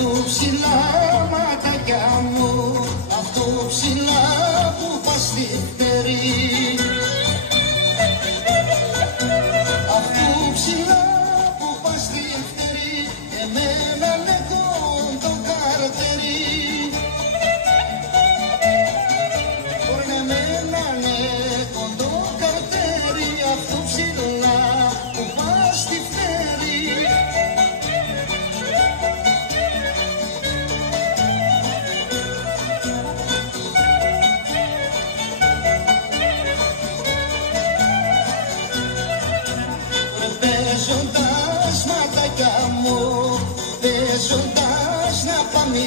αυτού ψηλά ματάκια μου, αυτού ψηλά που πας στη φτερή. Αυτού ψηλά που πας στη φτερή, εμένα έχω το καρτερί. Μπορεί εμένα έχω το καρτερί, αυτού ψηλά που πας στη φτερή. Παίζοντας ματάκια μου, παίζοντας να πάμε